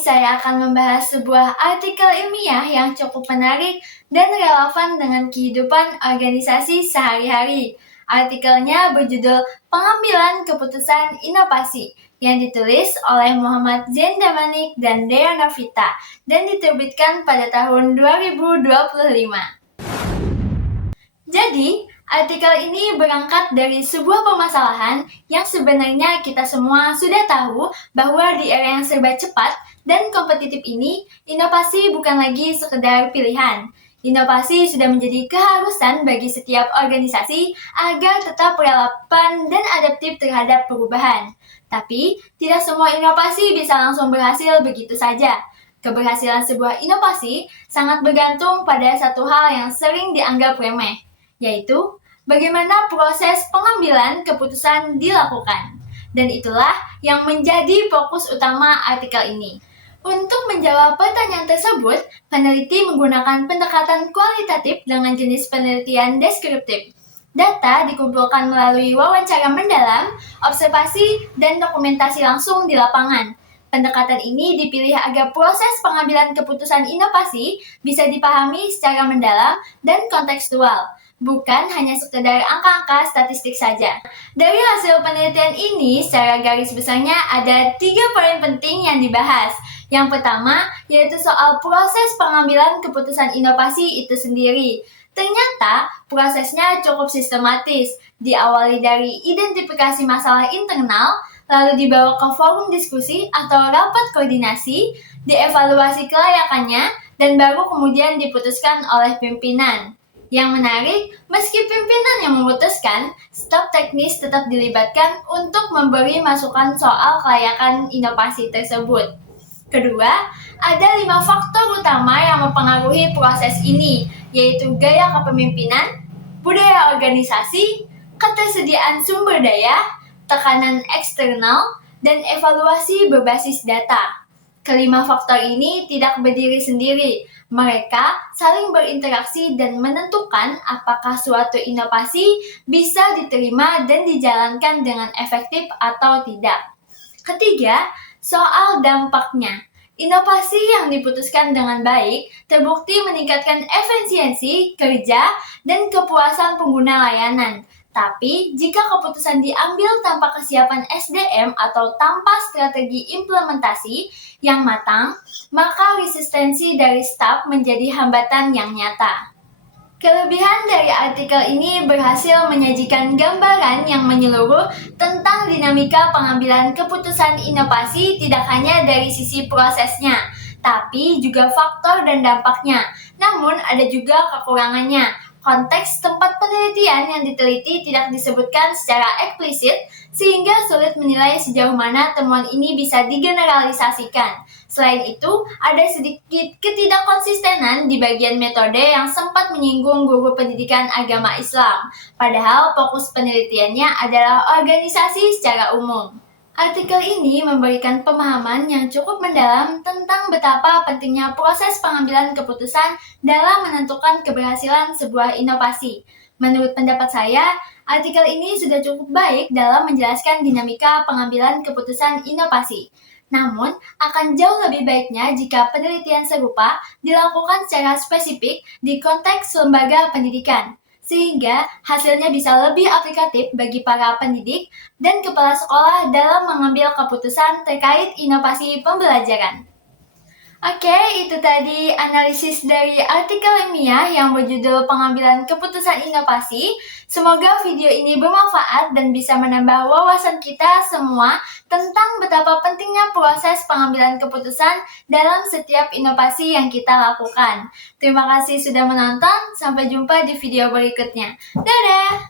saya akan membahas sebuah artikel ilmiah yang cukup menarik dan relevan dengan kehidupan organisasi sehari-hari. Artikelnya berjudul Pengambilan Keputusan Inovasi yang ditulis oleh Muhammad Zain Damanik dan Dea Novita dan diterbitkan pada tahun 2025. Jadi, artikel ini berangkat dari sebuah permasalahan yang sebenarnya kita semua sudah tahu bahwa di era yang serba cepat dan kompetitif ini, inovasi bukan lagi sekedar pilihan. Inovasi sudah menjadi keharusan bagi setiap organisasi agar tetap relevan dan adaptif terhadap perubahan. Tapi, tidak semua inovasi bisa langsung berhasil begitu saja. Keberhasilan sebuah inovasi sangat bergantung pada satu hal yang sering dianggap remeh, yaitu bagaimana proses pengambilan keputusan dilakukan. Dan itulah yang menjadi fokus utama artikel ini. Untuk menjawab pertanyaan tersebut, peneliti menggunakan pendekatan kualitatif dengan jenis penelitian deskriptif. Data dikumpulkan melalui wawancara mendalam, observasi, dan dokumentasi langsung di lapangan. Pendekatan ini dipilih agar proses pengambilan keputusan inovasi bisa dipahami secara mendalam dan kontekstual, bukan hanya sekedar angka-angka statistik saja. Dari hasil penelitian ini, secara garis besarnya ada 3 poin penting yang dibahas. Yang pertama, yaitu soal proses pengambilan keputusan inovasi itu sendiri. Ternyata, prosesnya cukup sistematis, diawali dari identifikasi masalah internal, lalu dibawa ke forum diskusi atau rapat koordinasi, dievaluasi kelayakannya, dan baru kemudian diputuskan oleh pimpinan. Yang menarik, meski pimpinan yang memutuskan, staf teknis tetap dilibatkan untuk memberi masukan soal kelayakan inovasi tersebut. Kedua, ada 5 faktor utama yang mempengaruhi proses ini, yaitu gaya kepemimpinan, budaya organisasi, ketersediaan sumber daya, tekanan eksternal, dan evaluasi berbasis data. Kelima faktor ini tidak berdiri sendiri. Mereka saling berinteraksi dan menentukan apakah suatu inovasi bisa diterima dan dijalankan dengan efektif atau tidak. Ketiga, soal dampaknya. Inovasi yang diputuskan dengan baik terbukti meningkatkan efisiensi kerja dan kepuasan pengguna layanan. Tapi, jika keputusan diambil tanpa kesiapan SDM atau tanpa strategi implementasi yang matang, maka resistensi dari staf menjadi hambatan yang nyata. Kelebihan dari artikel ini berhasil menyajikan gambaran yang menyeluruh tentang dinamika pengambilan keputusan inovasi tidak hanya dari sisi prosesnya, tapi juga faktor dan dampaknya. Namun, ada juga kekurangannya. Konteks tempat penelitian yang diteliti tidak disebutkan secara eksplisit, sehingga sulit menilai sejauh mana temuan ini bisa digeneralisasikan. Selain itu, ada sedikit ketidakkonsistenan di bagian metode yang sempat menyinggung guru pendidikan agama Islam, padahal fokus penelitiannya adalah organisasi secara umum. Artikel ini memberikan pemahaman yang cukup mendalam tentang betapa pentingnya proses pengambilan keputusan dalam menentukan keberhasilan sebuah inovasi. Menurut pendapat saya, artikel ini sudah cukup baik dalam menjelaskan dinamika pengambilan keputusan inovasi. Namun, akan jauh lebih baiknya jika penelitian serupa dilakukan secara spesifik di konteks lembaga pendidikan, sehingga hasilnya bisa lebih aplikatif bagi para pendidik dan kepala sekolah dalam mengambil keputusan terkait inovasi pembelajaran. Oke, itu tadi analisis dari artikel ilmiah yang berjudul Pengambilan Keputusan Inovasi. Semoga video ini bermanfaat dan bisa menambah wawasan kita semua tentang betapa pentingnya proses pengambilan keputusan dalam setiap inovasi yang kita lakukan. Terima kasih sudah menonton, sampai jumpa di video berikutnya. Dadah!